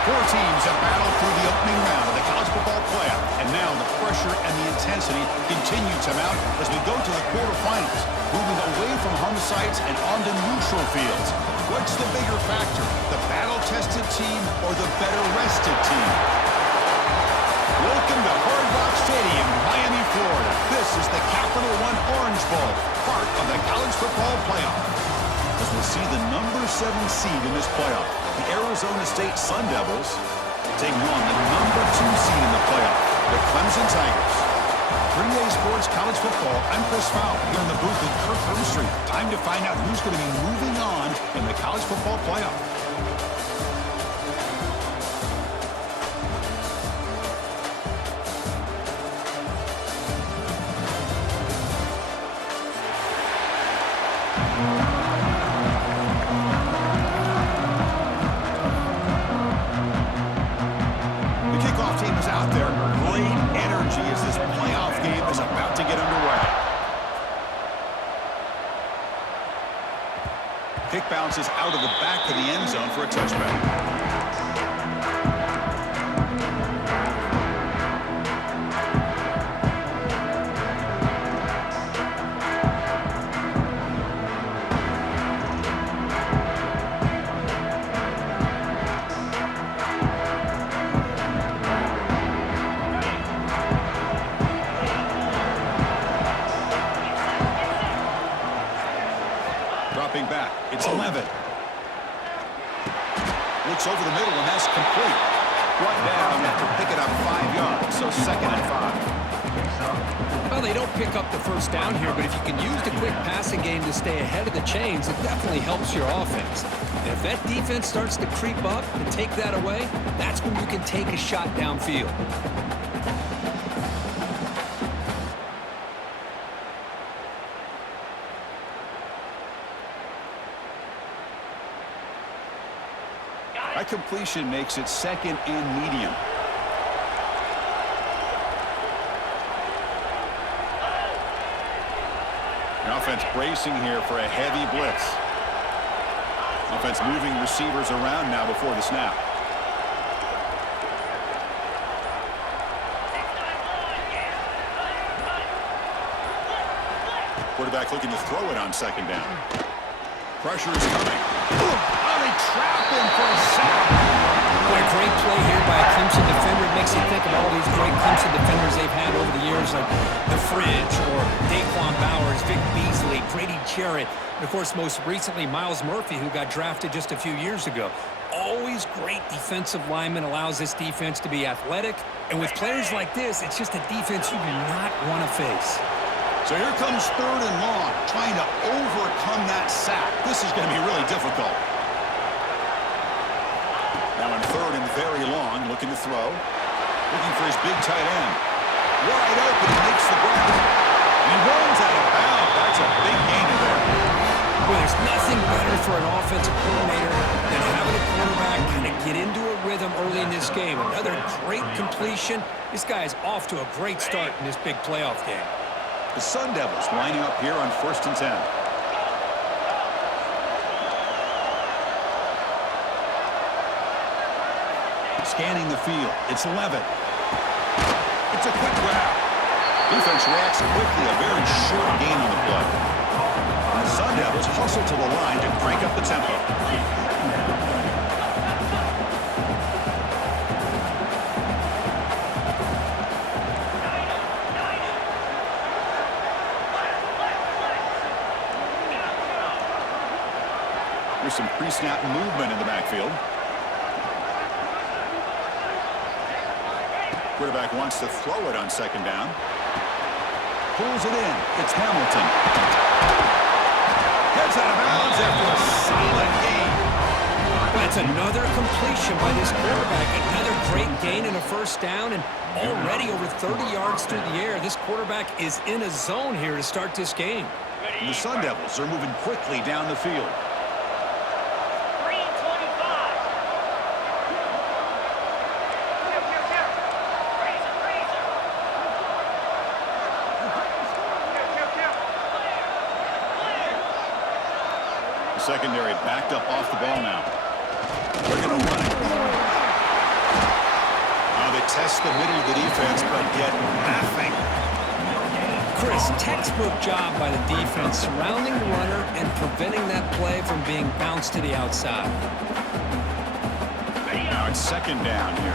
Four teams have battled through the opening round of the college football playoff, and now the pressure and the intensity continue to mount as we go to the quarterfinals, moving away from home sites and onto neutral fields. What's the bigger factor, the battle-tested team or the better-rested team? Welcome to Hard Rock Stadium, Miami, Florida. This is the Capital One Orange Bowl, part of the college football playoff. As we'll see the number 7 seed in this playoff, the Arizona State Sun Devils taking on the number 2 seed in the playoff, the Clemson Tigers. 3A Sports College Football, I'm Chris Fowler here in the booth with Kirk Herbstreit. Time to find out who's going to be moving on in the college football playoff. Kick bounces out of the back of the end zone for a touchback. Dropping back, it's 11. Looks over the middle, and that's complete. Brought down after picking up 5 yards, so 2nd and 5. Well, they don't pick up the first down here, but if you can use the quick passing game to stay ahead of the chains, it definitely helps your offense. And if that defense starts to creep up and take that away, that's when you can take a shot downfield. That completion makes it 2nd and medium. The offense bracing here for a heavy blitz. Offense moving receivers around now before the snap. Quarterback looking to throw it on 2nd down. Pressure is coming. They trap him for a sack. What a great play here by a Clemson defender. It makes you think of all these great Clemson defenders they've had over the years, like the Fridge or Daquan Bowers, Vic Beasley, Grady Jarrett, and, of course, most recently, Myles Murphy, who got drafted just a few years ago. Always great defensive lineman, allows this defense to be athletic. And with players like this, it's just a defense you do not want to face. So here comes 3rd and long, trying to overcome that sack. This is going to be really difficult. Now in 3rd and very long, looking to throw. Looking for his big tight end. Wide open, he makes the grab. He runs out of bounds. That's a big gain there. Well, there's nothing better for an offensive coordinator than having a quarterback kind of get into a rhythm early in this game. Another great completion. This guy is off to a great start in this big playoff game. The Sun Devils lining up here on 1st and 10. Scanning the field. It's Levitt. It's a quick grab. Defense reacts quickly. A very short gain on the play. And the Sun Devils hustle to the line to crank up the tempo. There's some pre-snap movement in the backfield. Quarterback wants to throw it on 2nd down. Pulls it in. It's Hamilton. Gets out of bounds after a solid gain. That's another completion by this quarterback. Another great gain and a 1st down, and already over 30 yards through the air. This quarterback is in a zone here to start this game. And the Sun Devils are moving quickly down the field. Secondary backed up off the ball now. They're going to run it. test the middle of the defense, but get nothing. Chris, textbook job by the defense surrounding the runner and preventing that play from being bounced to the outside. Now it's second down here.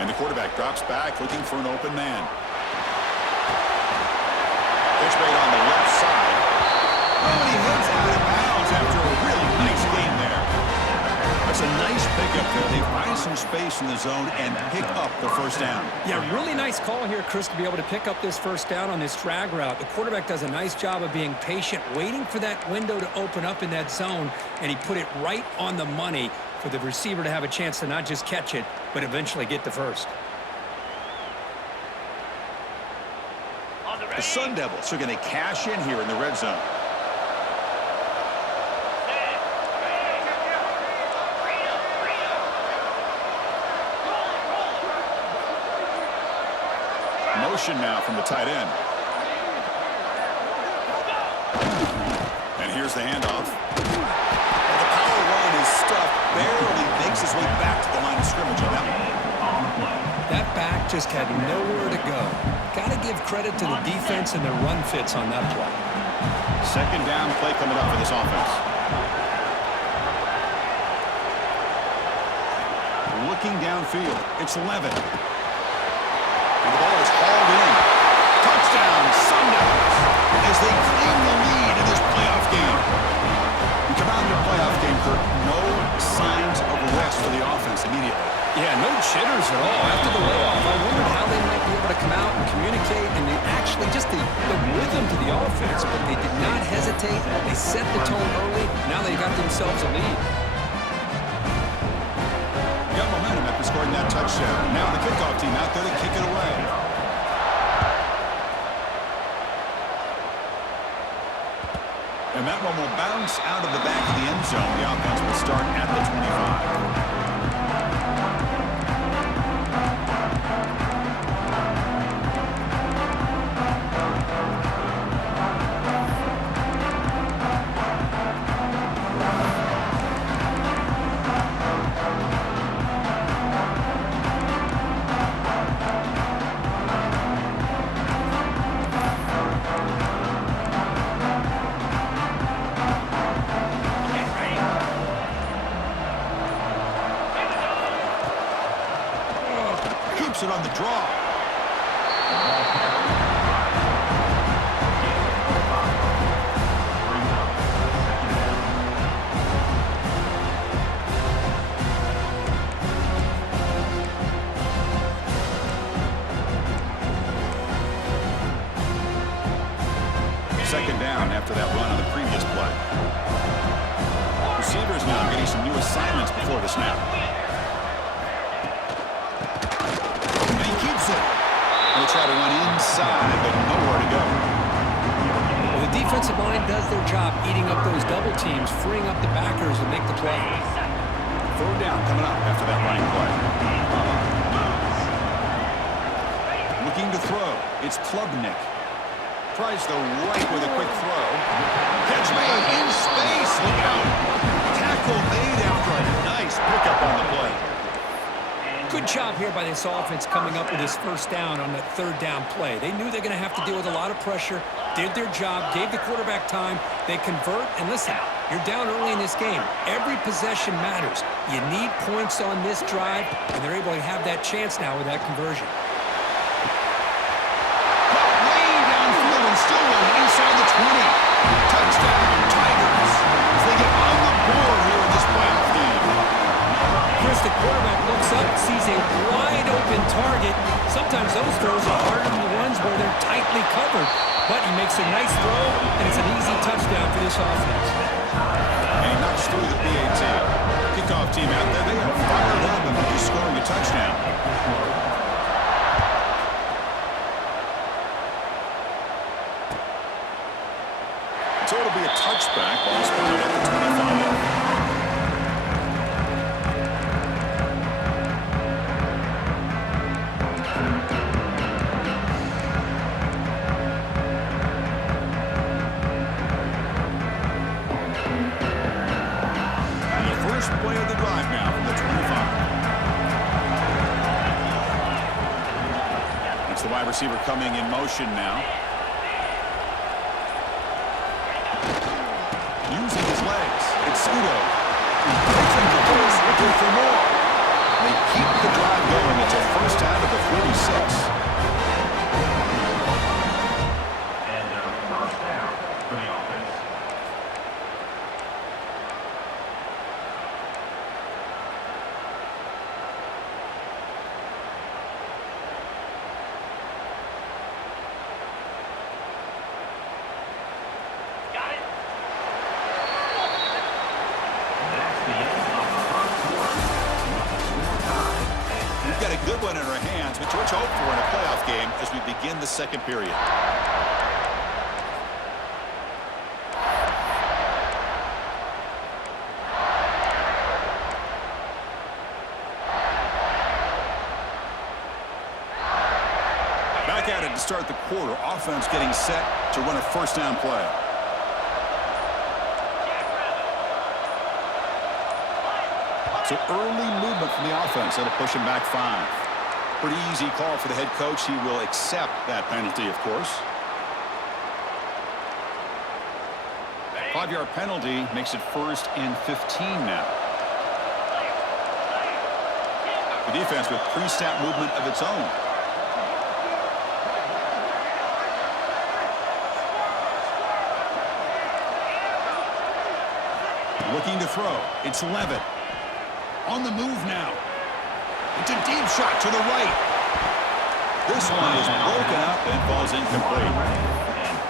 And the quarterback drops back looking for an open man. Pitch made on the left side. Oh, and he heads out of bounds after a really nice game there. That's a nice pickup there. They find some space in the zone and pick up the first down. Yeah, really nice call here, Chris, to be able to pick up this first down on this drag route. The quarterback does a nice job of being patient, waiting for that window to open up in that zone, and he put it right on the money for the receiver to have a chance to not just catch it, but eventually get the first. The Sun Devils are going to cash in here in the red zone. Motion now from the tight end. And here's the handoff. Well, the power run is stuffed, barely makes his way back to the line of scrimmage on that one. That back just had nowhere to go. Got to give credit to the defense and their run fits on that play. Second down play coming up for this offense. Looking downfield, it's Levin. And the ball is hauled in. Touchdown, Sun Devils, as they claim the lead in this playoff game. We come out in the playoff game for no signs of rest for the offense immediately. Yeah, no jitters at all after the layoff. I wondered how they might be able to come out and communicate, and they actually just the rhythm to the offense, but they did not hesitate. They set the tone early. Now they got themselves a lead. Got momentum after scoring that touchdown. Now the kickoff team out there to kick it away. And that one will bounce out of the back of the end zone. The offense will start at the 25. It on the draw. Second down after that run on the previous play. Receivers now getting some new assignments before the snap. They try to run inside, but nowhere to go. Well, the defensive line does their job eating up those double teams, freeing up the backers to make the play. Third down coming up after that running play. Looking to throw. It's Klubnik. Tries the right with a quick throw. Catch made in space. Look out. Tackle made after a nice pickup on the play. Good job here by this offense coming up with this first down on that third down play. They knew they're going to have to deal with a lot of pressure, did their job, gave the quarterback time. They convert, and listen, you're down early in this game. Every possession matters. You need points on this drive, and they're able to have that chance now with that conversion. Way downfield and still one inside the 20. Touchdown, Tigers, as they get on the board here in this playoff game. Chris, the quarterback looks up, sees a wide-open target. Sometimes those throws are harder than the ones where they're tightly covered. But he makes a nice throw, and it's an easy touchdown for this offense. And he knocks through the PAT. Kickoff team out there, they are fired up after scoring a touchdown. So it'll be a touchback. Ball spotted at the 25. Watch the wide receiver coming in motion now. Using his legs. It's Sudo. Takes him to close, looking for more. They keep the drive going. It's a first down at the 46. Good one in our hands, which let's hope for in a playoff game as we begin the second period. Back at it to start the quarter. Offense getting set to run a first down play. So early movement from the offense. That'll push him back 5. Pretty easy call for the head coach. He will accept that penalty, of course. 5-yard penalty makes it 1st and 15 now. The defense with pre-snap movement of its own. Looking to throw. It's Levitt. On the move now. It's a deep shot to the right. This one is broken up and falls incomplete.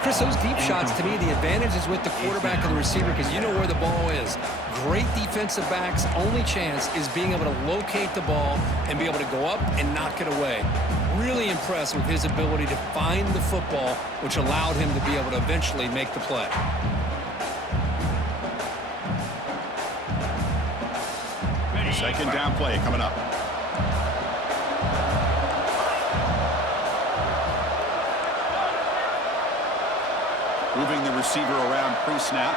Chris, those deep shots, to me, the advantage is with the quarterback and the receiver because you know where the ball is. Great defensive backs' only chance is being able to locate the ball and be able to go up and knock it away. Really impressed with his ability to find the football, which allowed him to be able to eventually make the play. Second down play coming up. Moving the receiver around pre-snap.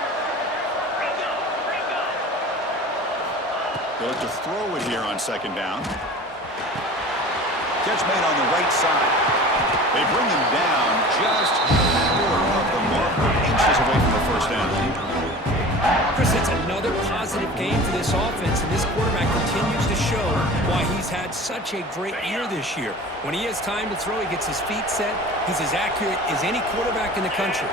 They look to throw it here on second down. Catch made on the right side. They bring him down just short of the marker, inches away from the first down. Chris, it's another positive game for this offense, and this quarterback continues to show why he's had such a great year this year. When he has time to throw, he gets his feet set. He's as accurate as any quarterback in the country.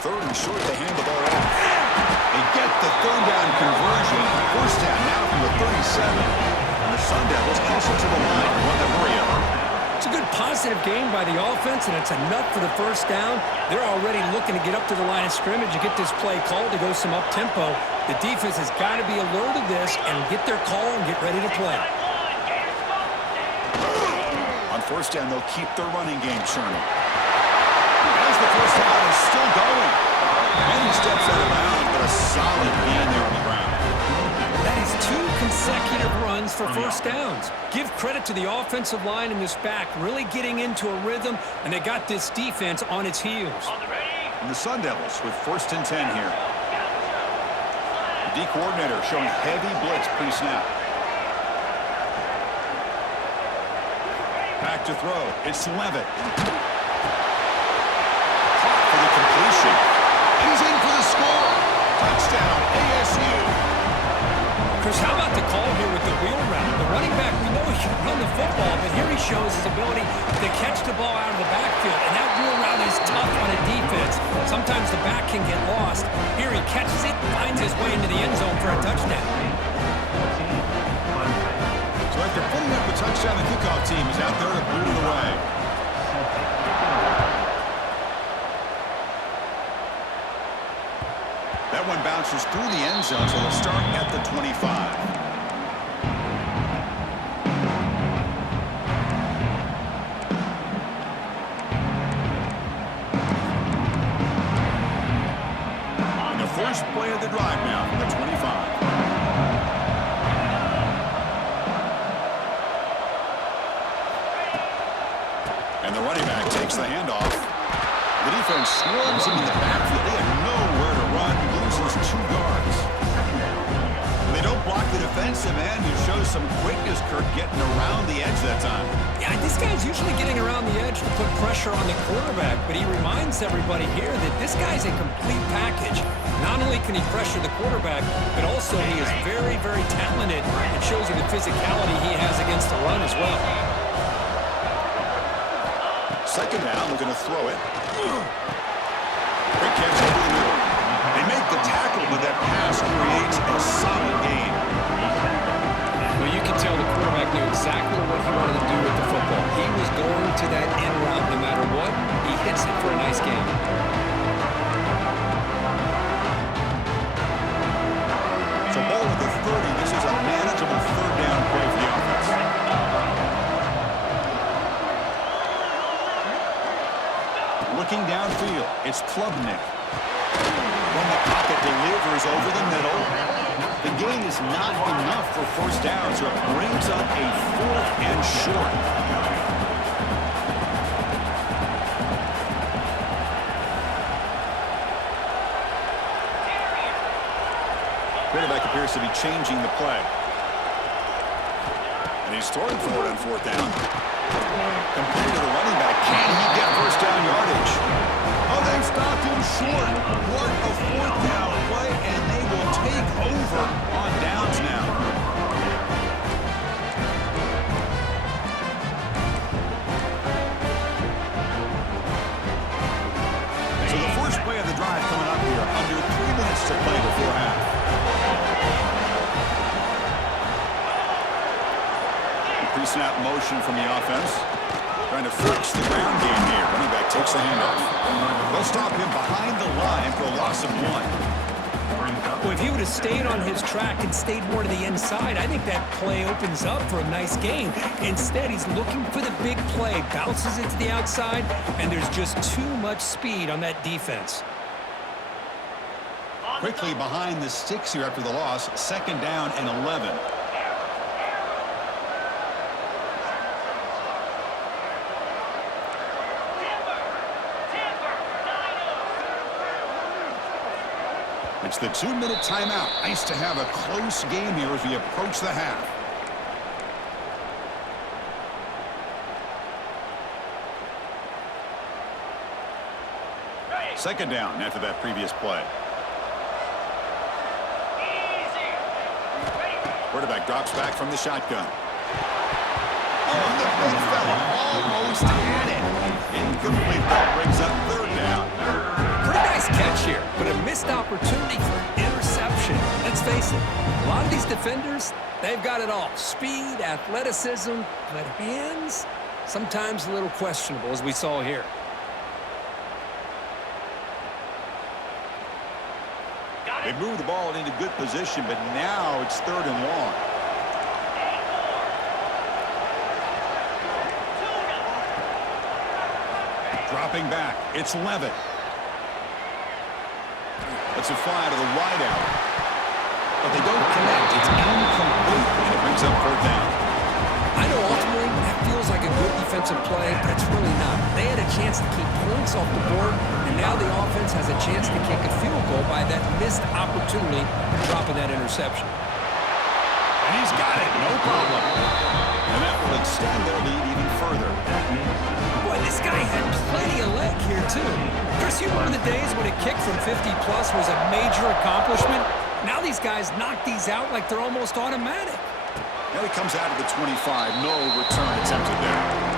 Third and short, they hand the ball off. They get the third down conversion. First down now from the 37. And the Sun Devils closer to the line to run the hurry up. It's a good positive game by the offense, and it's enough for the first down. They're already looking to get up to the line of scrimmage and get this play called to go some up-tempo. The defense has got to be alert of this and get their call and get ready to play. On first down, they'll keep their running game churning. As the first down is still going. Many steps out of bounds, but a solid gain there on the ground. That is 2 consecutive runs for first downs. Give credit to the offensive line in this back, really getting into a rhythm, and they got this defense on its heels. And the Sun Devils with 1st and 10 here. The D coordinator showing heavy blitz pre-snap. Back to throw. It's Levitt. For the completion. And he's in for the score. Touchdown, ASU. Chris, how about the call here with the wheel route? The running back, we know he can run the football, but here he shows his ability to catch the ball out of the backfield. And that wheel route is tough on a defense. Sometimes the back can get lost. Here he catches it, finds his way into the end zone for a touchdown. So after putting up the touchdown, the kickoff team is out there to boot it away. That one bounces through the end zone, so they'll start at the 25. And the first play of the drive now from the 25. And the running back takes the handoff. The defense swarms him in the backfield. They have nowhere to run. Loses 2 yards. They don't block the defensive end. He shows some quickness, Kirk, getting around the edge that time. Yeah, this guy's usually getting around the edge to put pressure on the quarterback, but he reminds everybody here that this guy's a complete package. Not only can he pressure the quarterback, but also he is very, very talented. It shows you the physicality he has against the run as well. Second down, we're going to throw it. Quick catch over the middle. They make the tackle, but that pass creates a solid gain. Well, you can tell the quarterback knew exactly what he wanted to do with the football. He was going to that end route no matter what. He hits it for a nice gain. So ball at the 30. This is a manageable third down play for the offense. Looking downfield, it's Klubnik. From the pocket, delivers over the middle. The gain is not enough for first down, so it brings up a 4th and short. Quarterback appears to be changing the play. And he's throwing for it on 4th down. Completed to the running back. Can he get first down yardage? Oh, they've stopped him short. What a 4th down play, and they will take over on downs now. So the first play of the drive coming up here. Under 3 minutes to play before half. Pre-snap motion from the offense. Trying to fix the ground game here. Running back takes the handoff. They'll stop him behind the line for a loss of 1. Well, if he would have stayed on his track and stayed more to the inside, I think that play opens up for a nice gain. Instead, he's looking for the big play. Bounces it to the outside, and there's just too much speed on that defense. Quickly behind the sticks here after the loss. 2nd down and 11. It's the 2-minute timeout. Nice to have a close game here as we approach the half. Second down after that previous play. Quarterback drops back from the shotgun. Oh, the big fella almost had it. Incomplete. That brings up 3rd down. Pretty nice catch here, but a missed opportunity for an interception. Let's face it, a lot of these defenders, they've got it all. Speed, athleticism, but hands, sometimes a little questionable, as we saw here. They move the ball into good position, but now it's 3rd and long. Dropping back, it's Levitt. It's a fly to the wideout. But they don't connect. It's incomplete, and it brings up 4th down. I know ultimately that feels like a good defensive play, but it's really not. They had a chance to keep points off the board, and now the offense has a chance to kick a field goal by that missed opportunity of dropping that interception. And he's got it, no problem. And that will extend their lead even further. Boy, this guy had plenty of leg here, too. Chris, you remember the days when a kick from 50-plus was a major accomplishment? Now these guys knock these out like they're almost automatic. Now he comes out of the 25. No return attempted there.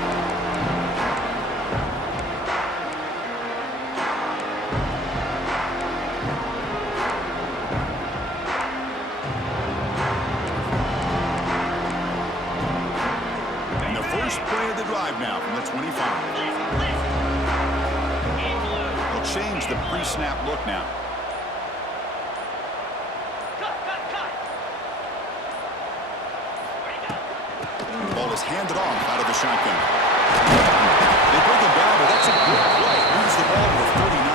Play of the drive now from the 25. They'll change the pre-snap look now. The ball is handed off out of the shotgun. They bring him down, but that's a good play. Moves the ball to the 39.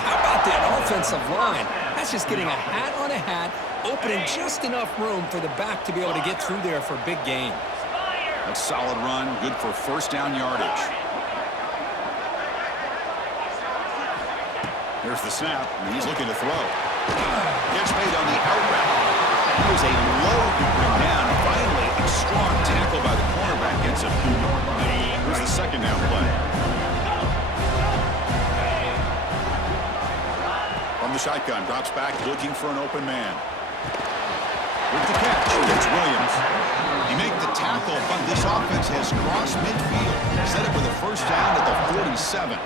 How about that offensive line? That's just getting a hat on a hat, opening just enough room for the back to be able to get through there for a big gain. A solid run, good for first down yardage. Here's the snap, and he's looking to throw. Gets made on the out route. It was a load to bring down. Finally, a strong tackle by the cornerback gets him. Here's the second down play. From the shotgun, drops back, looking for an open man. With the catch, it's Williams. He made the tackle, but this offense has crossed midfield. Set up with a first down at the 47.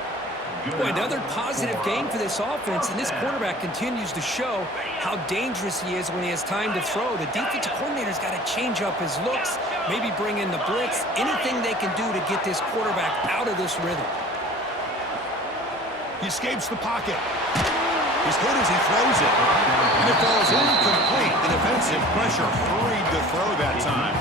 Boy, another positive game for this offense, and this quarterback continues to show how dangerous he is when he has time to throw. The defensive coordinator's got to change up his looks, maybe bring in the blitz, anything they can do to get this quarterback out of this rhythm. He escapes the pocket. He's good as he throws it. And it falls incomplete. The defensive pressure hurried to throw that time.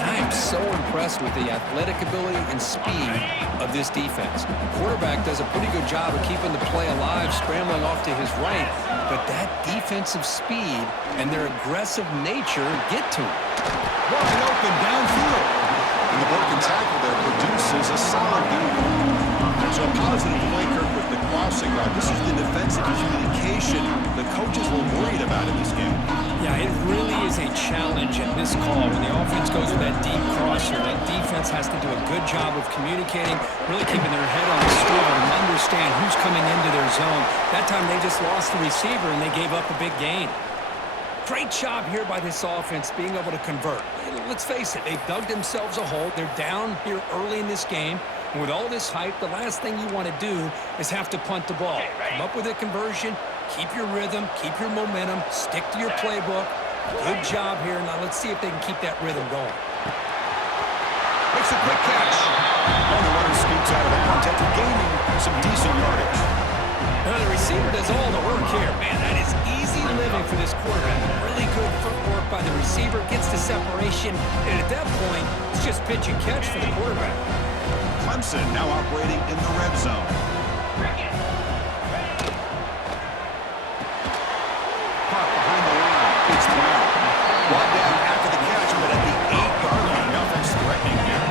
And I am so impressed with the athletic ability and speed of this defense. Quarterback does a pretty good job of keeping the play alive, scrambling off to his right, but that defensive speed and their aggressive nature get to him. Wide open downfield. And the broken tackle there produces a solid game. So a positive play, Kirk, with the crossing route. This is the defensive communication the coaches were worried about in this game. Yeah, it really is a challenge in this call when the offense goes with that deep crosser. That defense has to do a good job of communicating, really keeping their head on the swivel and understand who's coming into their zone. That time they just lost the receiver and they gave up a big gain. Great job here by this offense being able to convert. Let's face it, they've dug themselves a hole. They're down here early in this game. And with all this hype, the last thing you want to do is have to punt the ball. Come up with a conversion, keep your rhythm, keep your momentum, stick to your playbook. Good job here. Now let's see if they can keep that rhythm going. Makes a quick catch. And the runner scoots out of bounds after gaining some decent yardage. Now the receiver does all the work here. Man, that is easy living for this quarterback. Really good footwork by the receiver, gets the separation, and at that point, it's just pitch and catch for the quarterback. Clemson now operating in the red zone. Caught behind the line. It's Brown. Brought down after the catch, but at the 8-yard line. The offense threatening here.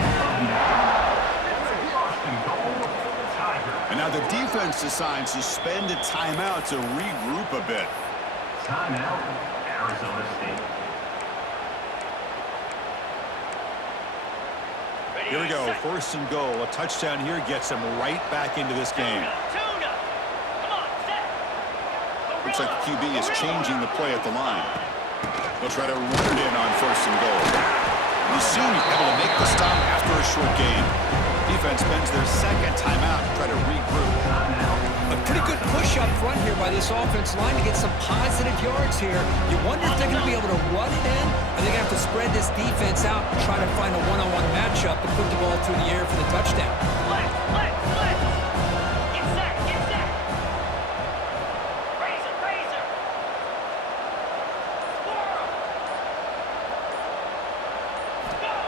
And now the defense decides to spend a timeout to regroup a bit. Timeout, Arizona State. Here we go, first and goal. A touchdown here gets him right back into this game. Looks like the QB is changing the play at the line. They'll try to run it in on first and goal. The senior able to make the stop after a short game. Defense spends their second timeout to try to regroup. A pretty good push up front here by this offense line to get some positive yards here. You wonder if they're going to be able to run it in, or they're going to have to spread this defense out and try to find a one-on-one matchup and put the ball through the air for the touchdown. Get set. Razor.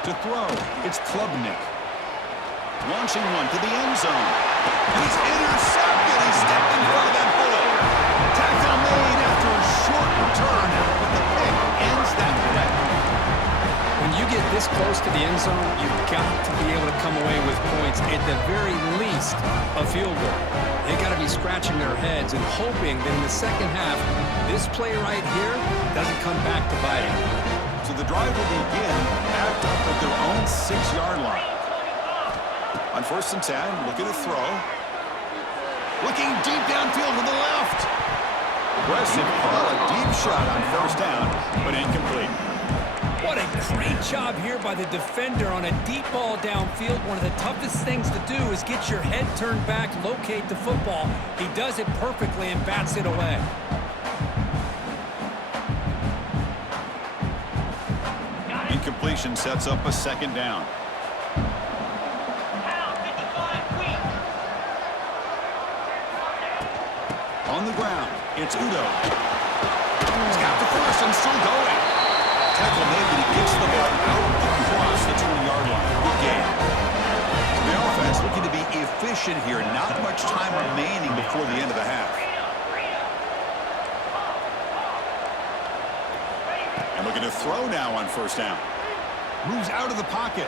To throw, it's Klubnik. Launching one to the end zone. And he's intercepted. He stepped in front of that bullet. Tackle made after a short return, but the pick ends that play. When you get this close to the end zone, you've got to be able to come away with points, at the very least, a field goal. They've got to be scratching their heads and hoping that in the second half, this play right here doesn't come back to bite them. So the drive will begin backed up at their own 6-yard line. On first and 10, looking to throw. Looking deep downfield to the left. Aggressive call, a deep shot on first down, but incomplete. What a great job here by the defender on a deep ball downfield. One of the toughest things to do is get your head turned back, locate the football. He does it perfectly and bats it away. Incompletion sets up a second down. On the ground, it's Udo. He's got the first and still going. Tackle made, but he gets the ball out across the 20-yard line. Good game. The offense looking to be efficient here. Not much time remaining before the end of the half. And looking to throw now on first down. Moves out of the pocket.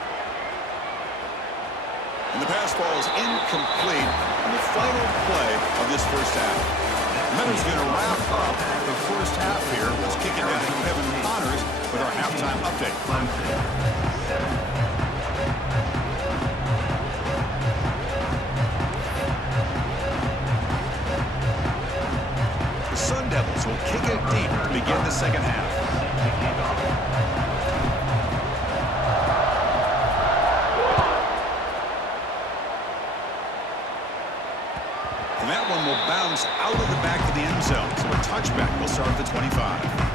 And the pass falls incomplete in the final play of this first half. And that is going to wrap up the first half here. Let's kick it down to Kevin Connors with our halftime update. Clemson, 7. The Sun Devils will kick it deep to begin the second half. And that one will bounce out of the back of the end zone. So a touchback will start at the 25.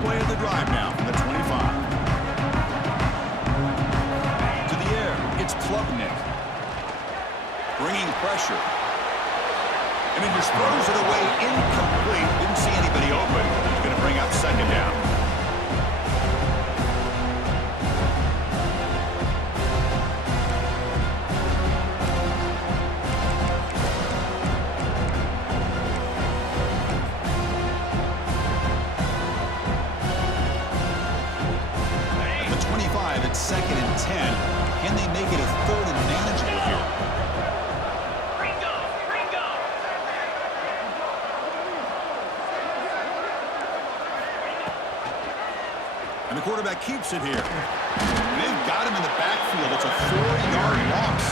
Play of the drive now from the 25. To the air, it's Klubnik. Bringing pressure. And he just throws it away incomplete. Didn't see anybody open. He's going to bring up second down. It's 2nd and 10. Can they make it a 3rd and manageable here? Ringo! And the quarterback keeps it here. And they've got him in the backfield. It's a 4-yard loss.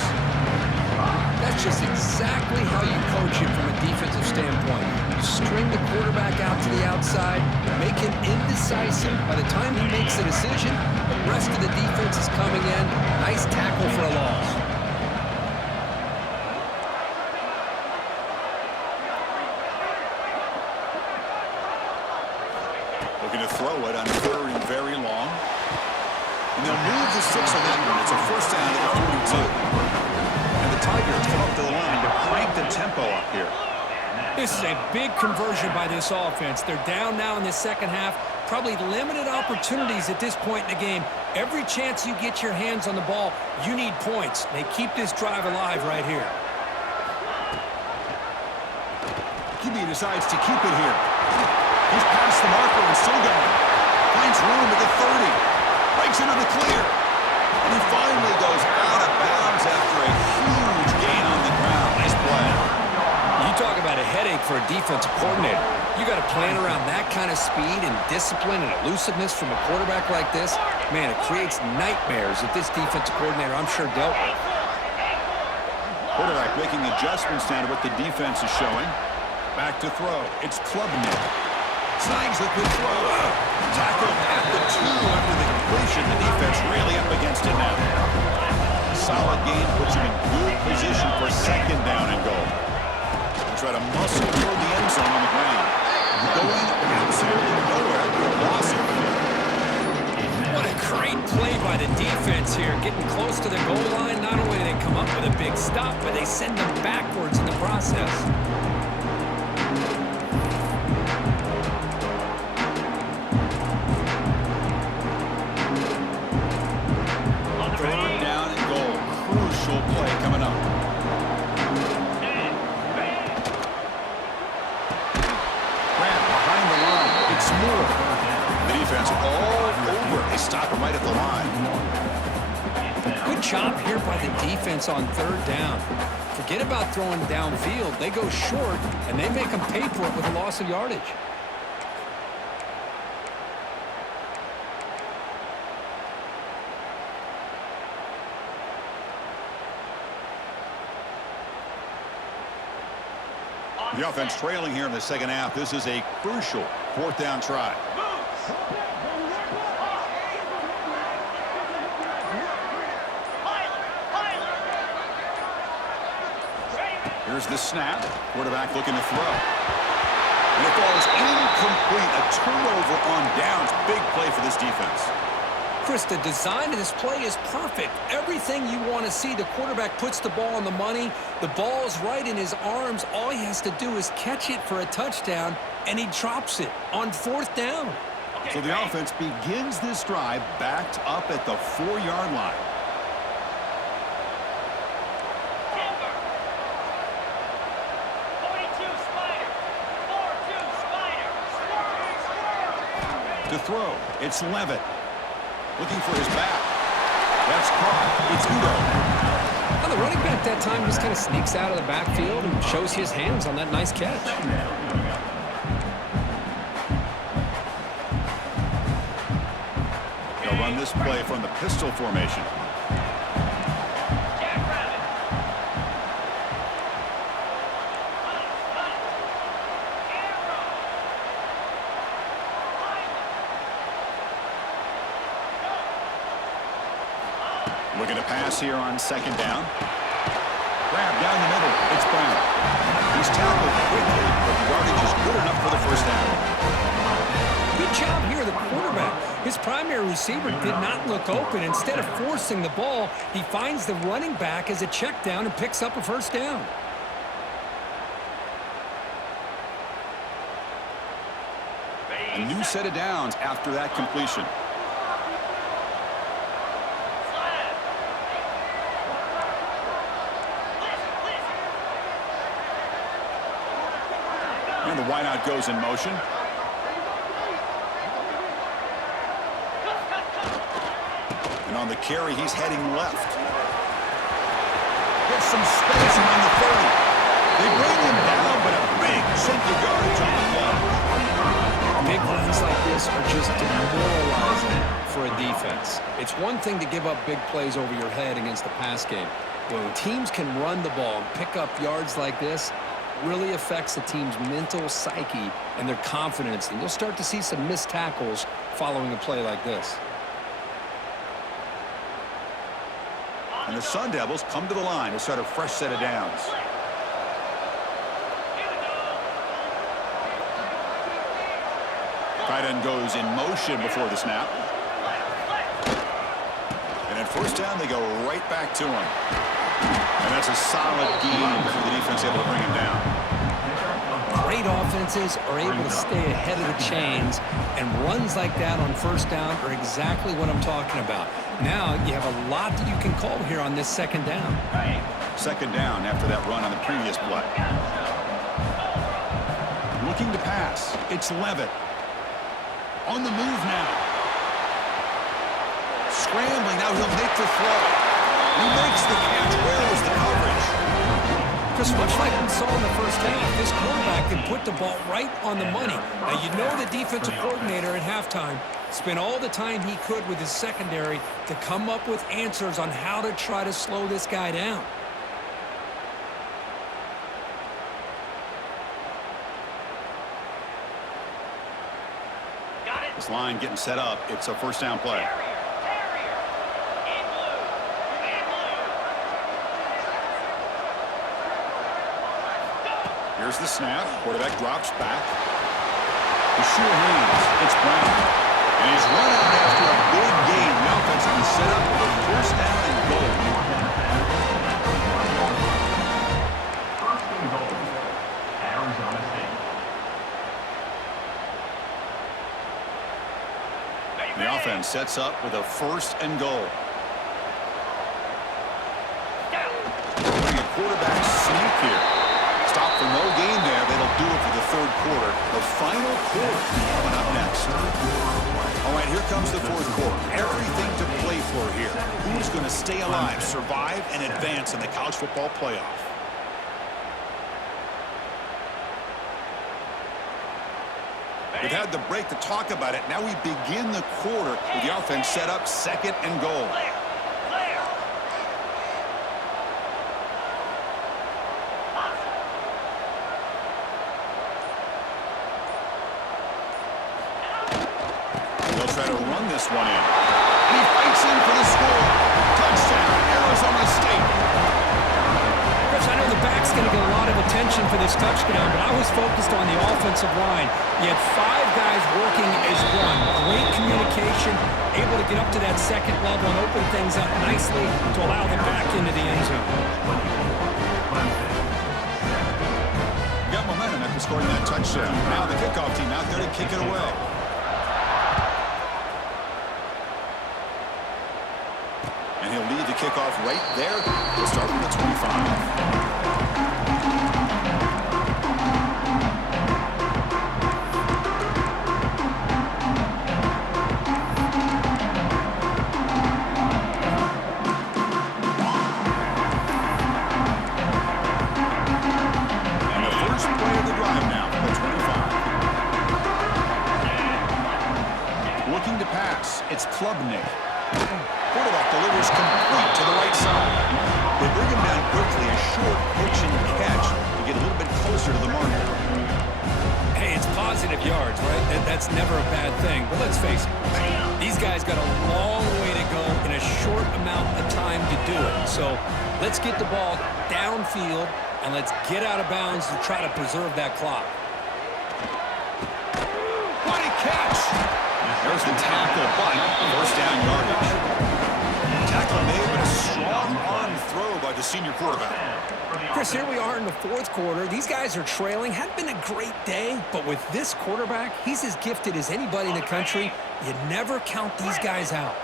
That's just exactly how you coach it from a defensive standpoint. You string the quarterback out to the outside, make him indecisive. By the time he makes the decision, the rest of the defense is coming in. Nice tackle for a loss. Looking to throw it on 3rd and very long. And they'll move the 6 on that one. It's a first down at the 42. And the Tigers come up to the line to crank the tempo up here. This is a big conversion by this offense. They're down now in the second half. Probably limited opportunities at this point in the game. Every chance you get your hands on the ball, you need points. They keep this drive alive right here. QB decides to keep it here. He's past the marker and still going. Finds room at the 30. Breaks into the clear. And he finally goes out of bounds after a huge gain on the ground. Nice play. You talk about a headache for a defensive coordinator. You got to plan around that kind of speed and discipline and elusiveness from a quarterback like this. Man, it creates nightmares that this defensive coordinator, I'm sure, dealt with. Quarterback making adjustments down to what the defense is showing. Back to throw. It's Klubnik. Snags the good throw. Tackled at the 2 after the completion. The defense really up against it now. Solid gain puts him in good position for 2nd down and goal. Try to muscle toward the end zone on the ground. Going absolutely nowhere. Loss it. What a great play by the defense here. Getting close to the goal line, not only do they come up with a big stop, but they send them backwards in the process. Third down and goal. Crucial play coming up. The defense all over. They stop him right at the line. Good job here by the defense on 3rd down. Forget about throwing downfield. They go short, and they make them pay for it with a loss of yardage. The offense trailing here in the second half. This is a crucial 4th down try. Here's the snap. Quarterback looking to throw. And it falls incomplete. A turnover on downs. Big play for this defense. Chris, the design of this play is perfect. Everything you want to see. The quarterback puts the ball on the money. The ball's right in his arms. All he has to do is catch it for a touchdown, and he drops it on 4th down. So the offense begins this drive backed up at the 4-yard line. To throw, it's Levitt. Looking for his back. That's caught. It's Udo. Well, the running back that time just kind of sneaks out of the backfield and shows his hands on that nice catch. They'll run this play from the pistol formation. Looking to pass here on second down. Grab down the middle. It's Brown. He's tackled quickly, but the yardage is good enough for the first down. Good job here, the quarterback. His primary receiver did not look open. Instead of forcing the ball, he finds the running back as a check down and picks up a first down. A new set of downs after that completion. And the wideout goes in motion. And on the carry, he's heading left. Gets some space around the 30. They bring him down, but a big chunk of yardage on the play. Big runs like this are just demoralizing for a defense. It's one thing to give up big plays over your head against the pass game. When teams can run the ball and pick up yards like this, really affects the team's mental psyche and their confidence. And you'll start to see some missed tackles following a play like this. And the Sun Devils come to the line to start a fresh set of downs. Tight end goes in motion before the snap. And at first down, they go right back to him. And that's a solid gain for the defense able to bring him down. Great offenses are able to stay ahead of the chains, and runs like that on first down are exactly what I'm talking about. Now you have a lot that you can call here on this second down. Second down after that run on the previous play. Looking to pass. It's Levitt. On the move now. Scrambling. Now he'll make the throw. He makes the catch. Where was the coverage? Just much like we saw in the first half, this quarterback can put the ball right on the money. Now, you know the defensive coordinator at halftime spent all the time he could with his secondary to come up with answers on how to try to slow this guy down. This line getting set up. It's a first down play. Here's the snap. Quarterback drops back. The sure hands. It's Brown. And he's run out after a big gain. The offense will be set up with a first down and goal. First and goal, Arizona State. The offense sets up with a first and goal. Doing a quarterback sneak here. Stop for no gain there. That'll do it for the third quarter. The final quarter coming up next. All right, here comes the fourth quarter. Everything to play for here. Who's going to stay alive, survive, and advance in the college football playoff? We've had the break to talk about it. Now we begin the quarter with the offense set up second and goal. They'll try to run this one in. And he fights in for the score. Touchdown, Arizona State. Chris, I know the back's going to get a lot of attention for this touchdown, but I was focused on the offensive line. You had 5 guys working as one. Great communication, able to get up to that second level and open things up nicely to allow them back into the end zone. Got momentum after scoring that touchdown. Now the kickoff team out there to kick it away. And he'll lead the kickoff right there. He'll start from the 25. fires complete to the right side. They bring him down quickly, a short pitch and catch to get a little bit closer to the marker. Hey, it's positive yards, right? That's never a bad thing. But let's face it, these guys got a long way to go in a short amount of time to do it. So let's get the ball downfield, and let's get out of bounds to try to preserve that clock. What a catch! There's the tackle, but first down yardage. Tackle made, but a strong arm throw by the senior quarterback. Chris, here we are in the fourth quarter. These guys are trailing. Hadn't been a great day, but with this quarterback, he's as gifted as anybody in the country. You never count these guys out.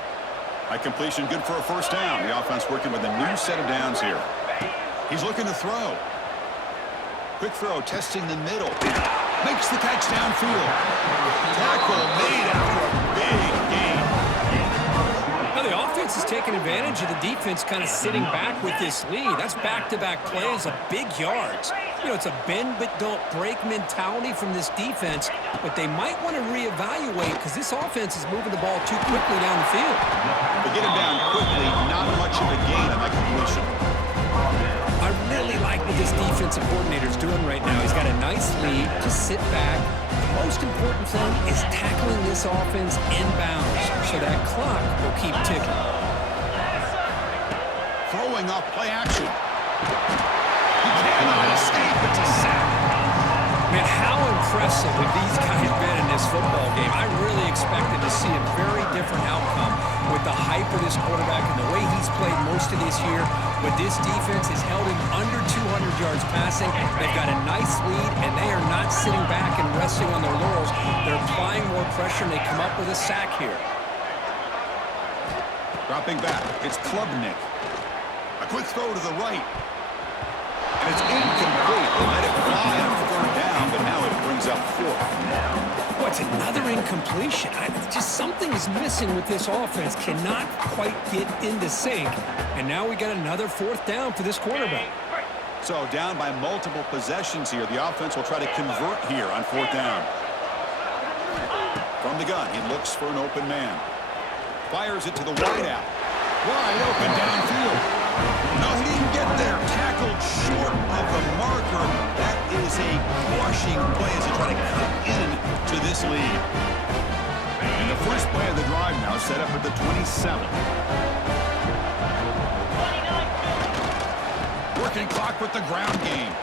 High completion, good for a first down. The offense working with a new set of downs here. He's looking to throw. Quick throw, testing the middle. Makes the catch downfield. Tackle made after a big gain. Now the offense is taking advantage of the defense kind of sitting back with this lead. That's back-to-back plays of big yards. You know, it's a bend but don't break mentality from this defense, but they might want to reevaluate because this offense is moving the ball too quickly down the field. They get him down quickly, not much of a gain on that completion. I really like what this defensive coordinator is doing right now. He's got a nice lead to sit back. The most important thing is tackling this offense inbounds so that clock will keep ticking. Throwing off play action. He cannot escape. It's a sack. Man, how impressive have these guys been in this football game? I really expected to see a very different outcome with the hype of this quarterback and the way he's played most of this year. But this defense has held him under 200 yards passing. They've got a nice lead, and they are not sitting back and resting on their laurels. They're applying more pressure, and they come up with a sack here. Dropping back, it's Klubnik. A quick throw to the right. And it's incomplete. They let it fly on third down, but now it brings up fourth. Oh, it's another incompletion. Just something is missing with this offense. Cannot quite get into sync. And now we got another fourth down for this quarterback. So down by multiple possessions here. The offense will try to convert here on fourth down. From the gun, he looks for an open man. Fires it to the wide out. Wide open downfield. No, he didn't get there. Tackled short of the marker. That is a crushing play as they try to cut in to this lead. And the first play of the drive now set up at the 27. Working clock with the ground game.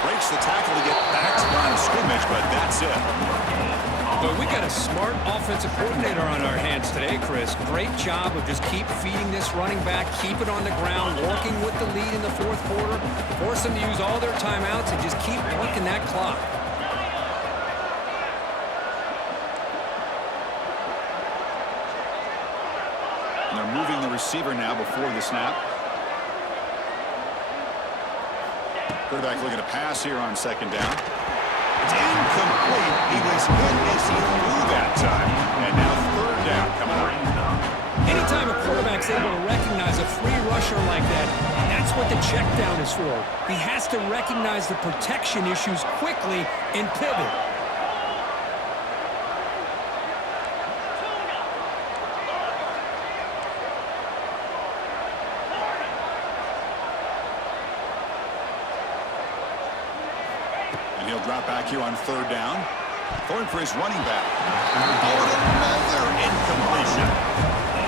Breaks the tackle to get back to the line of scrimmage, but that's it. But we got a smart offensive coordinator on our hands today, Chris. Great job of just keep feeding this running back, keep it on the ground, working with the lead in the fourth quarter, force them to use all their timeouts and just keep working that clock. And they're moving the receiver now before the snap. Quarterback looking to pass here on second down. It's incomplete. He was hit as he threw that time. And now third down coming up. Anytime a quarterback's able to recognize a free rusher like that, that's what the check down is for. He has to recognize the protection issues quickly and pivot. He'll drop back here on third down. Going for his running back. Oh, another incompletion.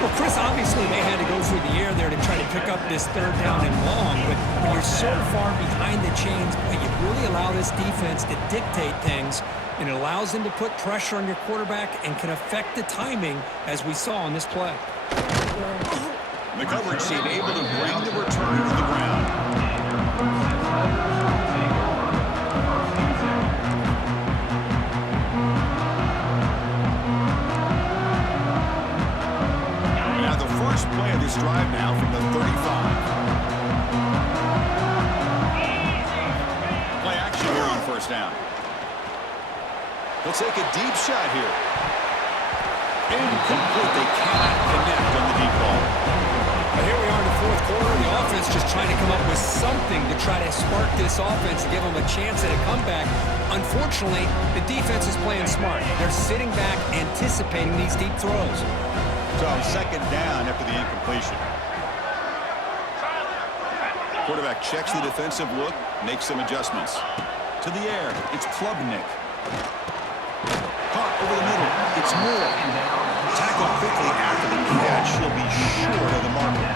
Well, Chris, obviously they had to go through the air there to try to pick up this third down and long, but when you're so far behind the chains, boy, you really allow this defense to dictate things, and it allows them to put pressure on your quarterback and can affect the timing, as we saw on this play. The coverage team able to bring the return to the ground. First play of this drive now from the 35. Play action here on first down. He'll take a deep shot here. Incomplete. They cannot connect on the deep ball. But here we are in the fourth quarter. The offense just trying to come up with something to try to spark this offense and give them a chance at a comeback. Unfortunately, the defense is playing smart. They're sitting back, anticipating these deep throws. So second down after the incompletion. Quarterback checks the defensive look, makes some adjustments. To the air, it's Klubnik. Caught over the middle, it's Moore. Tackled quickly after the catch. He'll be short of the marker.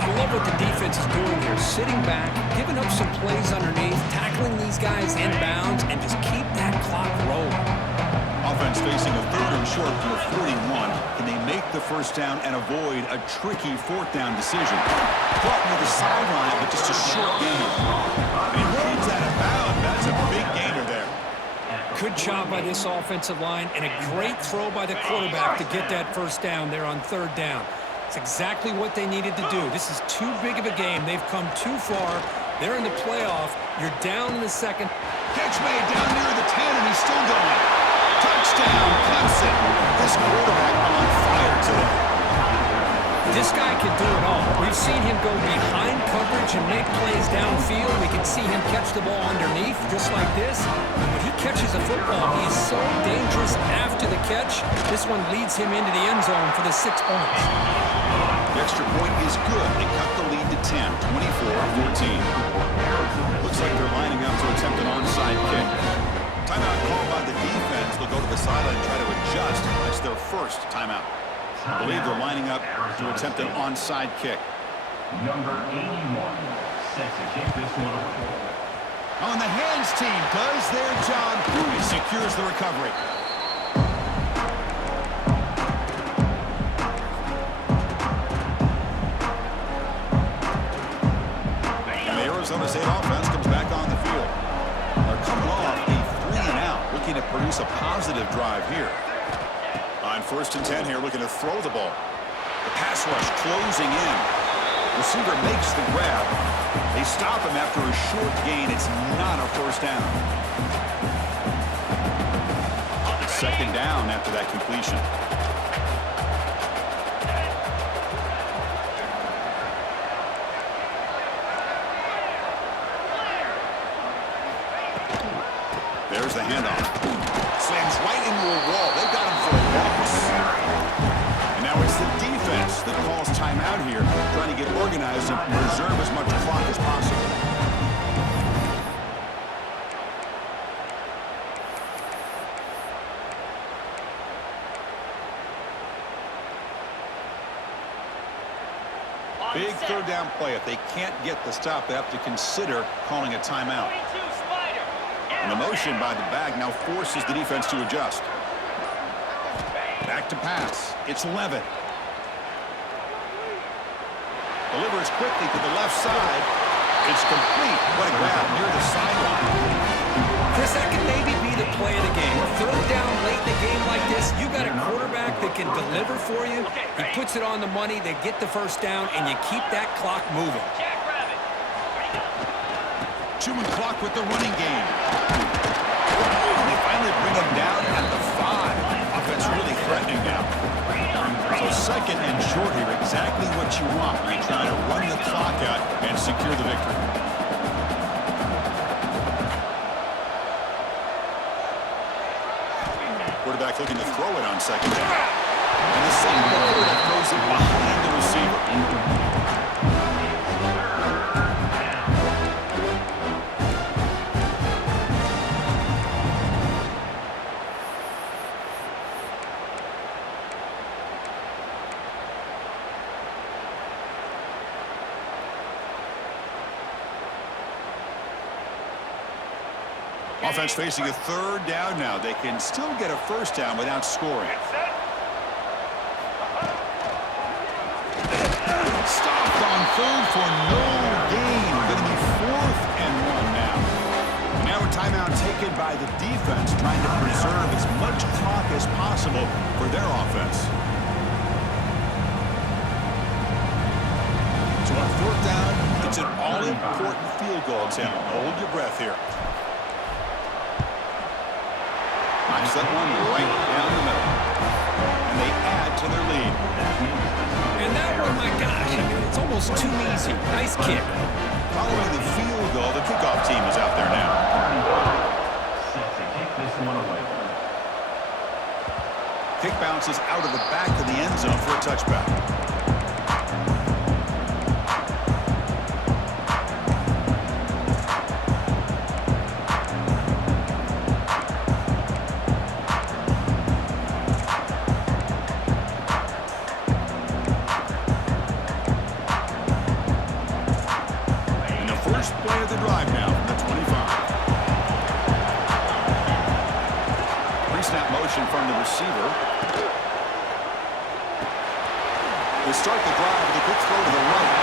I love what the defense is doing here. Sitting back, giving up some plays underneath, tackling these guys inbounds, and just keep that clock rolling. Offense facing a third and short from the 41. Can they make the first down and avoid a tricky fourth down decision? Caught near the sideline, but just a short gain. And he runs out of bounds. That's a big gainer there. Good job by this offensive line, and a great throw by the quarterback to get that first down there on third down. It's exactly what they needed to do. This is too big of a game. They've come too far. They're in the playoff. You're down in the second. Catch made down near the 10, and he's still going. Touchdown, Clemson. This quarterback on fire today. This guy can do it all. We've seen him go behind coverage and make plays downfield. We can see him catch the ball underneath, just like this. And when he catches a football, he is so dangerous after the catch. This one leads him into the end zone for the 6 points. The extra point is good. They cut the lead to 10, 24-14. Looks like they're lining up to attempt an onside kick. Timeout called by the defense. They'll go to the sideline and try to adjust. That's their first timeout. I believe they're lining up to attempt an onside kick. Number 81 sets to kick this one away. On the hands team does their job. He secures the recovery. And the Arizona State offense comes back on the field. They're coming off a 3-and-out, looking to produce a positive drive here. On first and 10 here, looking to throw the ball. The pass rush closing in. Receiver makes the grab. They stop him after a short gain. It's not a first down. It's second down after that completion. There's the handoff. Slams right into a wall. They've got him for a loss. And now it's the defense that calls timeout here, trying to get organized and preserve as much clock as possible. Big third down play. If they can't get the stop, they have to consider calling a timeout. And the motion by the back now forces the defense to adjust. Back to pass. It's Levitt. Delivers quickly to the left side. It's complete. What a grab near the sideline. Chris, that could maybe be the play of the game. Third down late in a game like this, you got a quarterback that can deliver for you. He puts it on the money. They get the first down, and you keep that clock moving. Chewing clock with the running game. They finally bring him down at the 5. Offense really threatening now. So second and short here, exactly what you want when you're trying to run the clock out and secure the victory. Quarterback looking to throw it on second down. And the same quarterback throws it behind the receiver. Offense facing a third down now. They can still get a first down without scoring. Stopped on third for no gain. Going to be 4th and 1 now. Now a timeout taken by the defense, trying to preserve as much clock as possible for their offense. So on 4th down, it's an all-important field goal attempt. Hold your breath here. Knocks that one right down the middle. And they add to their lead. And that one, my gosh, I mean, it's almost too easy. Nice kick. Following the field goal, the kickoff team is out there now. Set to kick this one away. Kick bounces out of the back of the end zone for a touchback. And the first play of the drive now from the 25. Pre-snap motion from the receiver. They start the drive with a quick throw to the right.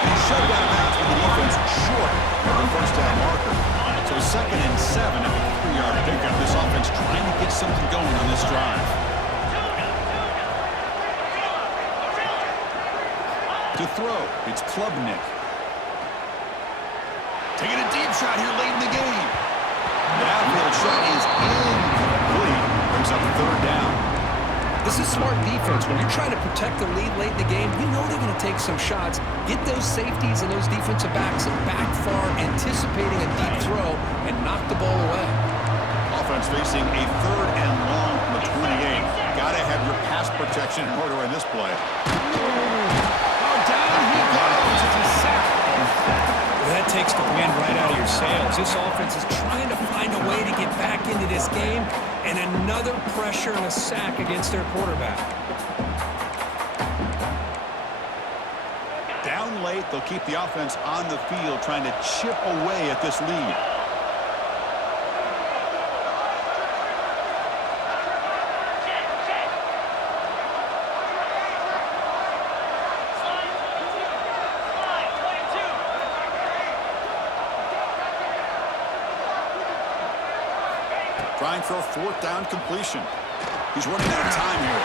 And he's shoved out of bounds with the defense short of the first down marker. So 2nd and 7 at the 3-yard pickup. This offense trying to get something going on this drive. To throw, it's Klubnik. Taking a deep shot here late in the game. The downfield shot is incomplete. Brings up 3rd down. This is smart defense. When you're trying to protect the lead late in the game, you know they're going to take some shots, get those safeties and those defensive backs back far, anticipating a deep throw, and knock the ball away. Offense facing a 3rd and long from the 28. Got to have your pass protection in order in this play. Oh, down he goes. It's a sack. Well, that takes the wind right out of your sails. This offense is trying to find a way to get back into this game, and another pressure and a sack against their quarterback. Down late, they'll keep the offense on the field trying to chip away at this lead. Trying for a 4th down completion. He's running out of time here.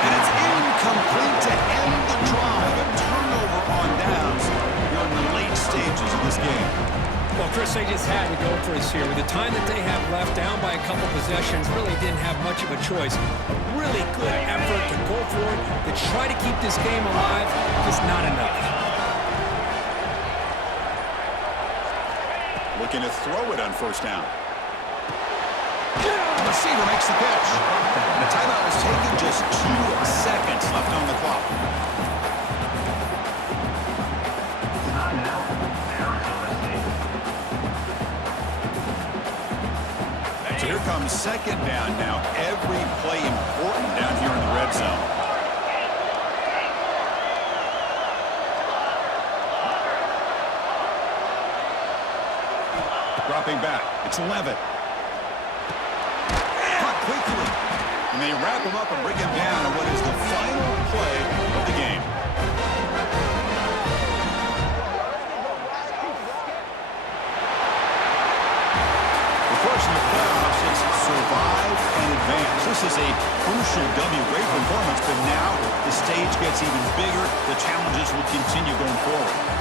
And it's incomplete to end the drive. A turnover on downs here in the late stages of this game. Well, Chris, they just had to go for us here. With the time that they have left, down by a couple possessions, really didn't have much of a choice. A really good effort to go for it, to try to keep this game alive, just not enough. Looking to throw it on 1st down. The receiver makes the catch. The timeout is taken, just 2 seconds left on the clock. So here comes 2nd down now. Every play important down here in the red zone. Dropping back. It's Levitt. Quickly, and they wrap him up and bring him down on what is the final play of the game. Of course, in the playoffs, it's survive and advance. This is a crucial W. Great performance, but now the stage gets even bigger. The challenges will continue going forward.